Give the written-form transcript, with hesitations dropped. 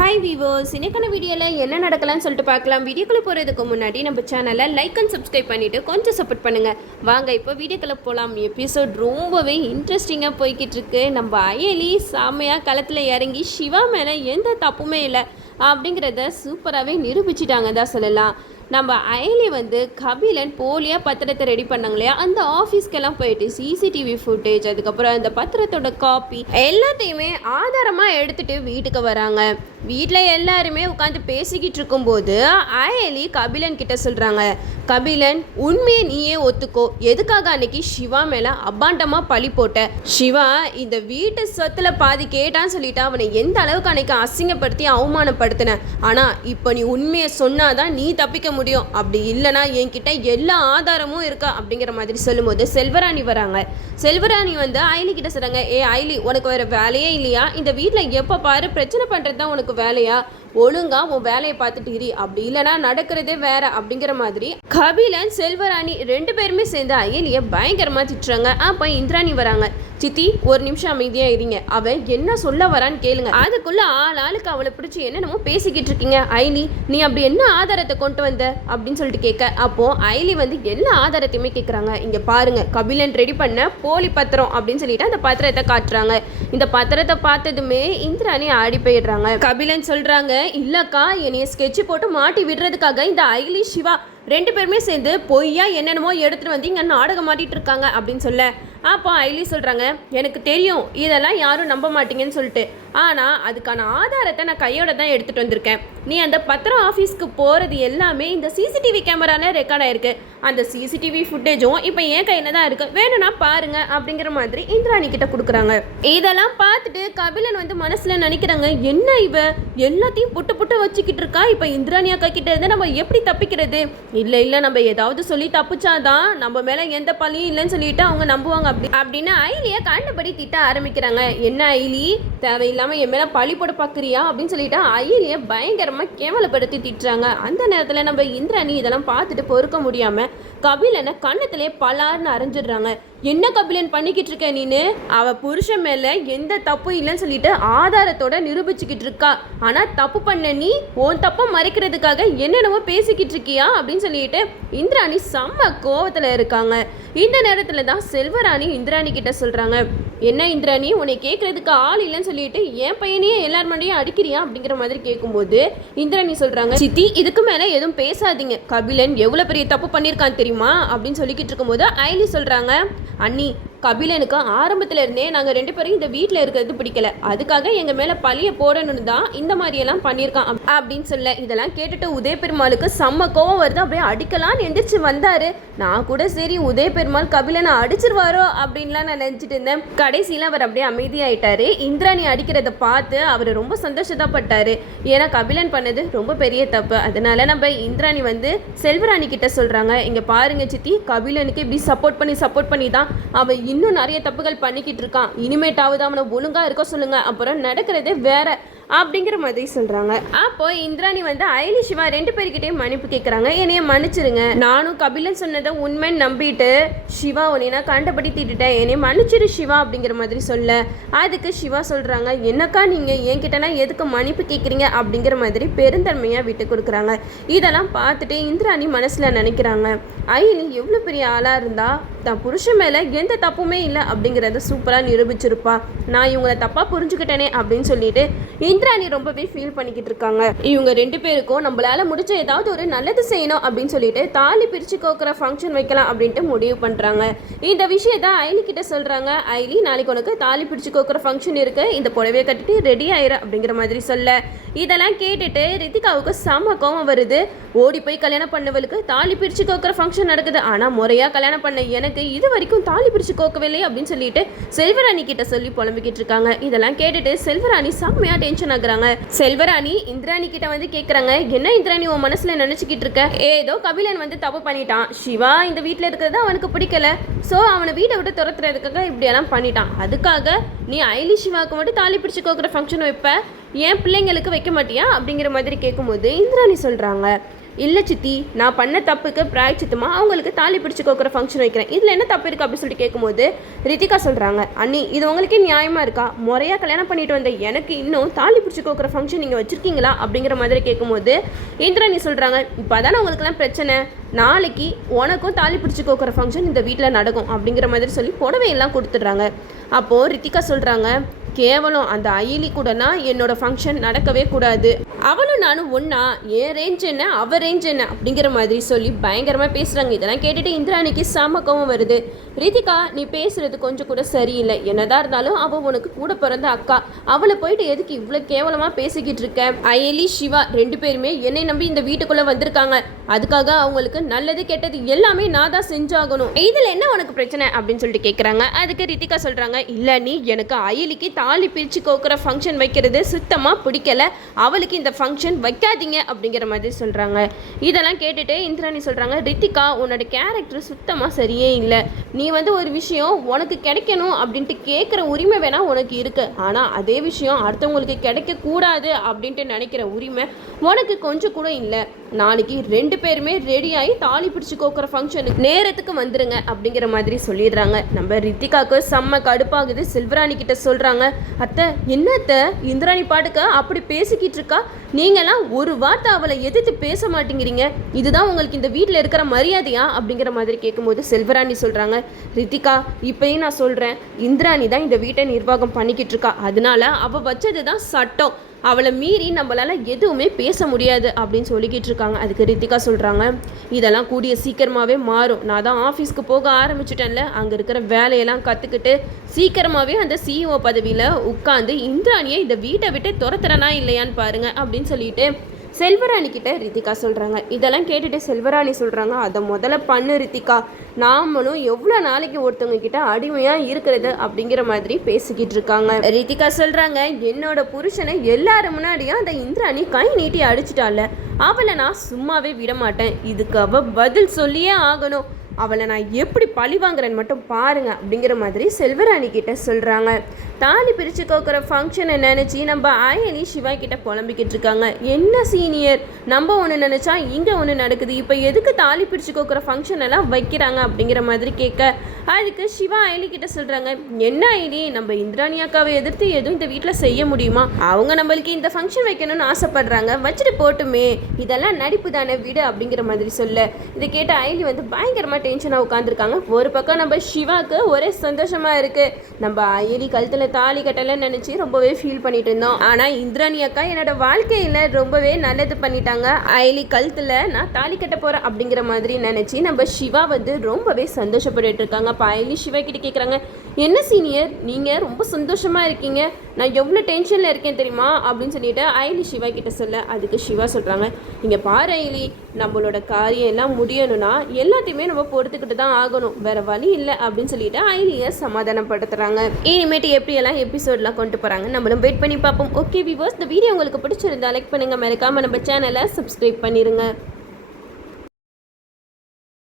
Hi viewers, இன்னைக்கான வீடியோவில் என்ன நடக்கலாம்னு சொல்லிட்டு பார்க்கலாம். வீடியோக்குள்ளே போகிறதுக்கு முன்னாடி நம்ம சேனலை லைக் அண்ட் சப்ஸ்கிரைப் பண்ணிவிட்டு கொஞ்சம் சப்போர்ட் பண்ணுங்கள். வாங்க இப்போ வீடியோக்குள்ளே போகலாம். எபிசோட் ரொம்பவே இன்ட்ரெஸ்டிங்காக போய்கிட்டு இருக்கு. நம்ம அயலி செம்மையாக களத்தில் இறங்கி சிவா மேலே எந்த தப்புமே இல்லை அப்படிங்கிறத சூப்பராகவே நிரூபிச்சிட்டாங்க தான் சொல்லலாம். நம்ம அயலி கபிலன் போலியாக பத்திரத்தை ரெடி பண்ணாங்க இல்லையா, அந்த ஆஃபீஸ்க்கெல்லாம் போயிட்டு சிசிடிவி ஃபுட்டேஜ், அதுக்கப்புறம் அந்த பத்திரத்தோட காப்பி எல்லாத்தையுமே ஆதாரமாக எடுத்துகிட்டு வீட்டுக்கு வராங்க. வீட்டில் எல்லாருமே உட்காந்து பேசிக்கிட்டு இருக்கும்போது அயலி கபிலன் கிட்ட சொல்கிறாங்க, கபிலன் உண்மையை நீயே ஒத்துக்கோ, எதுக்காக அன்னைக்கு சிவா மேலே அபாண்டமாக பழி போட்ட? சிவா இந்த வீட்டு சொத்தில் பாதி கேட்டான்னு சொல்லிட்டு அவனை எந்த அளவுக்கு அன்னைக்கு அசிங்கப்படுத்தி அவமானப்படுத்தின. ஆனால் இப்போ நீ உண்மையை சொன்னாதான் நீ தப்பிக்க முடியும், அப்படி இல்லைனா என்கிட்ட எல்லா ஆதாரமும் இருக்கா அப்படிங்கிற மாதிரி சொல்லும்போது செல்வராணி வராங்க. செல்வராணி அயலி கிட்ட சொல்கிறாங்க, அயலி உனக்கு வேறு வேலையே இல்லையா? இந்த வீட்டில் எப்போ பாரு பிரச்சனை பண்ணுறது தான் உனக்கு வேலையா? ஒழுங்கா உன் வேலையை பார்த்துட்டு இரு, அப்படி இல்லைனா நடக்கிறதே வேற அப்படிங்கிற மாதிரி கபிலன் செல்வராணி ரெண்டு பேருமே சேர்ந்து அயலியை பயங்கரமாக திட்டுறாங்க. அப்போ இந்திராணி வராங்க. சித்தி ஒரு நிமிஷம் அமைதியாக இருங்க, அவன் என்ன சொல்ல வரான்னு கேளுங்க. அதுக்குள்ள ஆளுக்கு அவளை பிடிச்சி என்னென்னமோ பேசிக்கிட்டு இருக்கீங்க. அயலி நீ அப்படி என்ன ஆதாரத்தை கொண்டு வந்த அப்படின்னு சொல்லிட்டு கேட்க, அப்போ அயலி எல்லா ஆதாரத்தையுமே கேட்குறாங்க. இங்கே பாருங்க, கபிலன் ரெடி பண்ண போலி பத்திரம் அப்படின்னு சொல்லிட்டு அந்த பத்திரத்தை காட்டுறாங்க. இந்த பத்திரத்தை பார்த்ததுமே இந்திராணி ஆடி போயிடுறாங்க. கபிலன் சொல்றாங்க, இல்லக்கா என்னைய ஸ்கெட்சு போட்டு மாட்டி விடுறதுக்காக இந்த அயலி சிவா ரெண்டு பேருமே சேர்ந்து பொய்யா என்னென்னமோ எடுத்துகிட்டு வந்து இங்கே நாடகம் மாட்டிகிட்டு இருக்காங்க அப்படின்னு சொல்ல, அப்போ அயலி சொல்கிறாங்க, எனக்கு தெரியும் இதெல்லாம் யாரும் நம்ப மாட்டீங்கன்னு சொல்லிட்டு, ஆனால் அதுக்கான ஆதாரத்தை நான் கையோட தான் எடுத்துகிட்டு வந்திருக்கேன். நீ அந்த பத்திரம் ஆஃபீஸ்க்கு போகிறது எல்லாமே இந்த சிசிடிவி கேமராவில் ரெக்கார்ட் ஆகிருக்கு. அந்த சிசிடிவி ஃபுட்டேஜும் இப்போ என் கையில் தான் இருக்குது, வேணும்னா பாருங்க அப்படிங்கிற மாதிரி இந்திராணி கிட்ட கொடுக்குறாங்க. இதெல்லாம் பார்த்துட்டு கபிலன் மனசில் நினைக்கிறாங்க, என்ன இவ எல்லாத்தையும் புட்டு புட்டு வச்சுக்கிட்டு இருக்கா, இப்போ இந்திராணி அக்கா கிட்ட இருந்து நம்ம எப்படி தப்பிக்கிறது? இல்லை நம்ம ஏதாவது சொல்லி தப்பிச்சாதான் நம்ம மேலே எந்த பழியும் இல்லைன்னு சொல்லிட்டு அவங்க நம்புவாங்க அப்படின்னு அயலியை கண்டபடி திட்ட ஆரம்பிக்கிறாங்க. என்ன அயலி தேவையில்லாமல் என் மேலே பழி போட பார்க்குறியா அப்படின்னு சொல்லிட்டு அயலியை பயங்கரமாக கேவலப்படுத்தி திட்டுறாங்க. அந்த நேரத்தில் நம்ம இந்திராணி இதெல்லாம் பார்த்துட்டு பொறுக்க முடியாமல் கபிலனை கண்ணத்திலே பலார்னு அரைஞ்சிடுறாங்க. என்ன கபிலன் பண்ணிக்கிட்டு இருக்க நீனு? அவ புருஷன் மேலே எந்த தப்பும் இல்லைன்னு சொல்லிட்டு ஆதாரத்தோட நிரூபிச்சுக்கிட்டு இருக்கா. ஆனால் தப்பு பண்ண நீ உன் தப்பை மறைக்கிறதுக்காக என்னென்னவோ பேசிக்கிட்டு இருக்கியா அப்படின்னு சொல்லிட்டு இந்திராணி செம்ம கோவத்தில் இருக்காங்க. இந்த நேரத்தில் தான் செல்வராணி இந்திராணி கிட்ட சொல்கிறாங்க, என்ன இந்திராணி உன்னை கேட்குறதுக்கு ஆள் இல்லைன்னு சொல்லிட்டு என் பையனையே எல்லார் மண்டையும் அடிக்கிறியா அப்படிங்கிற மாதிரி கேட்கும்போது இந்திராணி சொல்கிறாங்க, சித்தி இதுக்கு மேலே எதுவும் பேசாதீங்க, கபிலன் எவ்வளோ பெரிய தப்பு பண்ணியிருக்கான் தெரியுமா அப்படின்னு சொல்லிக்கிட்டு இருக்கும்போது அயலி சொல்கிறாங்க, அண்ணி கபிலனுக்கு ஆரம்பத்தில் இருந்தே நாங்கள் ரெண்டு பேரும் இந்த வீட்டில் இருக்கிறது பிடிக்கல, அதுக்காக எங்கள் மேலே பழியை போடணும்னு தான் இந்த மாதிரியெல்லாம் பண்ணியிருக்கான் அப்படின்னு சொல்ல, இதெல்லாம் கேட்டுட்டு உதய பெருமாளுக்கு செம்ம கோவம் வருது. அப்படியே அடிக்கலான்னு எந்திரிச்சு வந்தார். நான் கூட சரி உதய பெருமாள் கபிலனை அடிச்சிருவாரோ அப்படின்லாம் நான் நினச்சிட்டு இருந்தேன். கடைசியில் அவர் அப்படியே அமைதியாயிட்டாரு. இந்திராணி அடிக்கிறத பார்த்து அவர் ரொம்ப சந்தோஷப்பட்டார். ஏன்னா கபிலன் பண்ணது ரொம்ப பெரிய தப்பு. அதனால நம்ம இந்திராணி செல்வராணி கிட்ட சொல்கிறாங்க, இங்கே பாருங்க சித்தி, கபிலனுக்கு இப்படி சப்போர்ட் பண்ணி தான் அவன் இன்னும் நிறைய தப்புகள் பண்ணிக்கிட்டு இருக்கான். இனிமேட்டாவது அவனை ஒழுங்கா இருக்க சொல்லுங்க, அப்புறம் நடக்கிறதே வேற அப்படிங்கிற மாதிரி சொல்றாங்க. அப்போ இந்திராணி அயலி சிவா ரெண்டு பேர்கிட்டே மன்னிப்பு கேட்குறாங்க. என்னைய மன்னிச்சிருங்க, நானும் கபிலன் சொன்னதை உண்மைன்னு நம்பிட்டு சிவா உன்னை நான் கண்டபடி திட்டுட்டேன், என்னைய மன்னிச்சிரு சிவா அப்படிங்கிற மாதிரி சொல்ல, அதுக்கு சிவா சொல்றாங்க, என்னக்கா நீங்க என்கிட்டலாம் எதுக்கு மன்னிப்பு கேட்குறீங்க அப்படிங்கிற மாதிரி பெருந்தன்மையாக விட்டு கொடுக்குறாங்க. இதெல்லாம் பார்த்துட்டு இந்திராணி மனசில் நினைக்கிறாங்க, அயலி எவ்வளோ பெரிய ஆளாக இருந்தா தான் புருஷன் மேலே எந்த தப்புமே இல்லை அப்படிங்கிறத சூப்பராக நிரூபிச்சிருப்பா. நான் இவங்களை தப்பாக புரிஞ்சுக்கிட்டேனே அப்படின்னு சொல்லிட்டு இந்திராணி ரொம்பவே ஃபீல் பண்ணிக்கிட்டு இருக்காங்க. இவங்க ரெண்டு பேருக்கும் நம்மளால முடிச்ச ஏதாவது ஒரு நல்லது செய்யணும் அப்படின்னு சொல்லிட்டு தாலி பிரித்து கோக்குற ஃபங்க்ஷன் வைக்கலாம் அப்படின்ட்டு முடிவு பண்ணுறாங்க. இந்த விஷயத்த அயலி கிட்ட சொல்கிறாங்க. அயலி நாளைக்கு உனக்கு தாலி பிரித்து கோக்குற ஃபங்க்ஷன் இருக்கு, இந்த புடவையை கட்டிட்டு ரெடி ஆயிரு அப்படிங்கிற மாதிரி சொல்ல, இதெல்லாம் கேட்டுட்டு ரித்திகாவுக்கு செம்ம கோவம் வருது. ஓடி போய் கல்யாணம் பண்ணவளுக்கு தாலி பிரித்து கோக்குற ஃபங்க்ஷன் நடக்குது, ஆனால் முறையாக கல்யாணம் பண்ண எனக்கு இது வரைக்கும் தாலி பிரித்து கோக்கவில்லை அப்படின்னு சொல்லிட்டு செல்வராணி கிட்ட சொல்லி புலம்பிக்கிட்டு இருக்காங்க. இதெல்லாம் கேட்டுட்டு செல்வராணி செம்மையா டென்ஷன் ஆகுறாங்க. செல்வராணி இந்திராணி கிட்ட கேட்குறாங்க, என்ன இந்திராணி உன் மனசுல நினைச்சுக்கிட்டு இருக்க? ஏதோ கபிலன் தப்பு பண்ணிட்டான், சிவா இந்த வீட்டில் இருக்கிறது அவனுக்கு பிடிக்கல, ஸோ அவனை வீட்டை விட்டு துரத்துறதுக்காக இப்படியெல்லாம் பண்ணிட்டான், அதுக்காக நீ அயலி சிவாவுக்கு மட்டும் தாலி பிரித்து கோக்குற ஃபங்க்ஷன் வைப்ப, ஏன் பிள்ளைங்களுக்கு வைக்க மாட்டியா அப்படிங்கிற மாதிரி கேட்கும்போது இந்திராணி சொல்கிறாங்க, இல்லை சித்தி, நான் பண்ண தப்புக்கு பிராய்ச்சித்தமாக அவங்களுக்கு தாலி பிடிச்சி கோக்குற ஃபங்க்ஷன் வைக்கிறேன், இதில் என்ன தப்பு இருக்குது அப்படின்னு சொல்லிட்டு கேட்கும்போது ரித்திகா சொல்கிறாங்க, அண்ணி இது உங்களுக்கே நியாயமாக இருக்கா? முறையாக கல்யாணம் பண்ணிட்டு வந்த எனக்கு இன்னும் தாலி பிடிச்சி கோக்குற ஃபங்க்ஷன் நீங்கள் வச்சுருக்கீங்களா அப்படிங்கிற மாதிரி கேட்கும்போது இந்திராணி சொல்கிறாங்க, இப்போ அதானே உங்களுக்குலாம் பிரச்சனை, நாளைக்கு உனக்கும் தாலி பிடிச்சி கோக்குற ஃபங்க்ஷன் இந்த வீட்டில் நடக்கும் அப்படிங்கிற மாதிரி சொல்லி புடவையெல்லாம் கொடுத்துட்றாங்க. அப்போது ரித்திகா சொல்கிறாங்க, கேவலம் அந்த அயலி கூடனா என்னோட ஃபங்க்ஷன் நடக்கவே கூடாது, அவளும் நானும் ஒன்றா, என் ரேஞ்ச் என்ன அவள் ரேஞ்ச் என்ன அப்படிங்கிற மாதிரி சொல்லி பயங்கரமாக பேசுகிறாங்க. இதெல்லாம் கேட்டுட்டு இந்திராணிக்கு சமக்கவும் வருது. ரித்திகா, நீ பேசுகிறது கொஞ்சம் கூட சரியில்லை, என்னதான் இருந்தாலும் அவள் உனக்கு கூட பிறந்த அக்கா, அவளை போயிட்டு எதுக்கு இவ்வளோ கேவலமாக பேசிக்கிட்டு இருக்க? அயலி சிவா 2 பேருமே என்னை நம்பி இந்த வீட்டுக்குள்ளே வந்திருக்காங்க, அதுக்காக அவங்களுக்கு நல்லது கெட்டது எல்லாமே நான் தான் செஞ்சாகணும், இதில் என்ன உனக்கு பிரச்சனை அப்படின்னு சொல்லிட்டு கேட்குறாங்க. அதுக்கு ரித்திகா சொல்கிறாங்க, இல்லை நீ எனக்கு அயலிக்கு தாலி பிரித்து கோக்குற ஃபங்க்ஷன் வைக்கிறது சுத்தமாக பிடிக்கல, அவளுக்கு இந்த ஃபங்க்ஷன் வைக்காதீங்க அப்படிங்கிற மாதிரி சொல்கிறாங்க. இதெல்லாம் கேட்டுட்டு இந்திராணி சொல்கிறாங்க, ரித்திகா உன்னோட கேரக்டர் சுத்தமாக சரியே இல்லை, நீ ஒரு விஷயம் உனக்கு கிடைக்கணும் அப்படின்ட்டு கேட்குற உரிமை வேணால் உனக்கு இருக்குது, ஆனால் அதே விஷயம் அடுத்தவங்களுக்கு கிடைக்கக்கூடாது அப்படின்ட்டு நினைக்கிற உரிமை உனக்கு கொஞ்சம் கூட இல்லை. நாளைக்கு 2 பேருமே ரெடியாகி தாலி பிடிச்சி கோக்குற ஃபங்க்ஷனுக்கு நேரத்துக்கு வந்துருங்க அப்படிங்கிற மாதிரி சொல்லிடுறாங்க. நம்ம ரித்திகாவுக்கு செம்ம கடுப்பாகுது. செல்வராணி கிட்ட சொல்கிறாங்க, அத்தை என்னத்த இந்திராணி பாட்டுக்க அப்படி பேசிக்கிட்டு இருக்கா, நீங்களாம் ஒரு வார்த்தை அவளை எதிர்த்து பேச மாட்டேங்கிறீங்க, இதுதான் உங்களுக்கு இந்த வீட்டில் இருக்கிற மரியாதையா அப்படிங்கிற மாதிரி கேட்கும்போது செல்வராணி சொல்கிறாங்க, ரித்திகா இப்பயும் நான் சொல்கிறேன், இந்திராணி தான் இந்த வீட்டை நிர்வாகம் பண்ணிக்கிட்டு இருக்கா, அதனால அவள் வச்சது தான் சட்டம், அவளை மீறி நம்மளால் எதுவுமே பேச முடியாது அப்படின்னு சொல்லிக்கிட்டு இருக்காங்க. அதுக்கு ரித்திகா சொல்கிறாங்க, இதெல்லாம் கூடிய சீக்கிரமாகவே மாறும், நான் தான் ஆஃபீஸ்க்கு போக ஆரம்பிச்சிட்டேன்ல, அங்கே இருக்கிற வேலையெல்லாம் கற்றுக்கிட்டு சீக்கிரமாகவே அந்த சிஇஓ பதவியில் உட்காந்து இந்திராணியை இந்த வீட்டை விட்டு துரத்துறனா இல்லையான்னு பாருங்கள் அப்படின்னு சொல்லிட்டு செல்வராணி கிட்ட ரித்திகா சொல்கிறாங்க. இதெல்லாம் கேட்டுட்டு செல்வராணி சொல்கிறாங்க, அதை முதல்ல பண்ணு ரித்திகா, நாமளும் எவ்வளோ நாளைக்கு ஒருத்தவங்க கிட்ட அடிமையாக இருக்கிறது அப்படிங்கிற மாதிரி பேசிக்கிட்டு இருக்காங்க. ரித்திகா சொல்கிறாங்க, என்னோட புருஷனை எல்லாரும் முன்னாடியும் அந்த இந்திராணி கை நீட்டி அடிச்சிட்டால, அவளை நான் சும்மாவே விட மாட்டேன், இதுக்கு அவள் பதில் சொல்லியே ஆகணும், அவளை நான் எப்படி பழி வாங்குறேன்னு மட்டும் பாருங்க அப்படிங்கிற மாதிரி செல்வராணி கிட்ட சொல்கிறாங்க. தாலி பிரித்து கோக்குற ஃபங்க்ஷனை நினச்சி நம்ம அயலி சிவா கிட்ட புலம்பிக்கிட்டு இருக்காங்க. என்ன சீனியர், நம்ம ஒன்று நினச்சா இங்கே ஒன்று நடக்குது, இப்போ எதுக்கு தாலி பிரித்து கோக்குற ஃபங்க்ஷன் எல்லாம் வைக்கிறாங்க அப்படிங்கிற மாதிரி கேட்க, அதுக்கு சிவா அயலி கிட்ட சொல்கிறாங்க, என்ன அயலி, நம்ம இந்திராணி அக்காவை எதிர்த்து எதுவும் இந்த வீட்டில் செய்ய முடியுமா, அவங்க நம்மளுக்கு இந்த ஃபங்க்ஷன் வைக்கணும்னு ஆசைப்படுறாங்க, வச்சுட்டு போட்டுமே, இதெல்லாம் நடிப்பு தானே விடு அப்படிங்கிற மாதிரி சொல்ல, இதை கேட்ட அயலி பயங்கரமாக டென்ஷனாக உட்காந்துருக்காங்க. ஒரு பக்கம் நம்ம சிவாவுக்கு ஒரே சந்தோஷமாக இருக்குது, நம்ம அயலி கழுத்தில் தாலி கட்டலைன்னு நினச்சி ரொம்பவே ஃபீல் பண்ணிட்டு இருந்தோம், ஆனால் இந்திராணி அக்கா என்னோட வாழ்க்கையில் ரொம்பவே நல்லது பண்ணிட்டாங்க, அயலி கழுத்தில் நான் தாலி கட்ட போகிறேன் அப்படிங்கிற மாதிரி நினச்சி நம்ம சிவா ரொம்பவே சந்தோஷப்பட்டு இருக்காங்க. அப்போ அயலி சிவா கிட்ட கேட்குறாங்க, என்ன சீனியர் நீங்கள் ரொம்ப சந்தோஷமாக இருக்கீங்க, நான் எவ்வளோ டென்ஷனில் இருக்கேன் தெரியுமா அப்படின்னு சொல்லிட்டு அயலி சிவா கிட்ட சொல்ல, அதுக்கு சிவா சொல்கிறாங்க, இங்கே பாரு அயலி, நம்மளோட காரியம் எல்லாம் முடியணும்னா எல்லாத்தையுமே நம்ம பொறுத்துக்கிட்டு தான் ஆகணும், வேறு வழி இல்லை அப்படின்னு சொல்லிட்டு அயலியை சமாதானப்படுத்துகிறாங்க. இனிமேட்டு எப்படியெல்லாம் எபிசோட்லாம் கொண்டு போகிறாங்க நம்மளும் வெயிட் பண்ணி பார்ப்போம். ஓகே வியூவர்ஸ், இந்த வீடியோ உங்களுக்கு பிடிச்சிருந்தா லைக் பண்ணுங்கள், மறக்காமல் நம்ம சேனலை சப்ஸ்கிரைப் பண்ணிடுங்க.